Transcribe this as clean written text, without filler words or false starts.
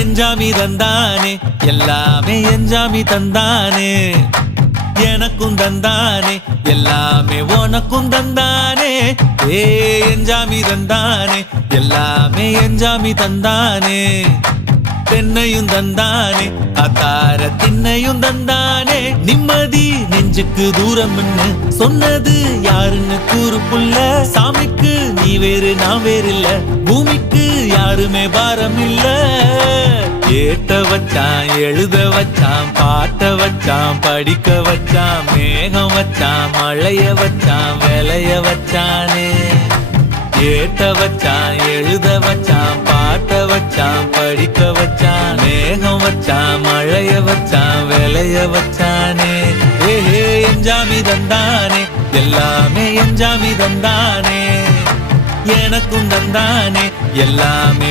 எஞ்சாமி தந்தானே எல்லாமே எஞ்சாமி தந்தானே எனக்கும் தந்தானே எல்லாமே உனக்கும் தந்தானே ஏ எஞ்சாமி தந்தானே எல்லாமே எஞ்சாமி தந்தானே தென்னையும் தந்தானே அத்தார திண்ணையும் தந்தானே நிம்மதி நெஞ்சுக்கு தூரம்னு சொன்னது யாருன்னு கூறு புள்ள சாமிக்கு நீ வேறு நான் வேறு இல்ல பூமிக்கு யாருமே பாரம் இல்ல ஏத்த வச்சான் எழுத வச்சான் பாட்ட வச்சான் படிக்க வச்சான் மேகம் வச்சான் மழைய வச்சான் விளைய வச்சானே ஏத்த வச்சான் எழுத வச்சான் பாட்ட வச்சான் படிக்க வச்சான் மேகம் வச்சான் மழைய வச்சான் விளைய வச்சானே ஏஹே எஞ்சாமி தந்தானே எல்லாமே எஞ்சாமி தந்தானே எனக்கும் தந்தானே எல்லாமே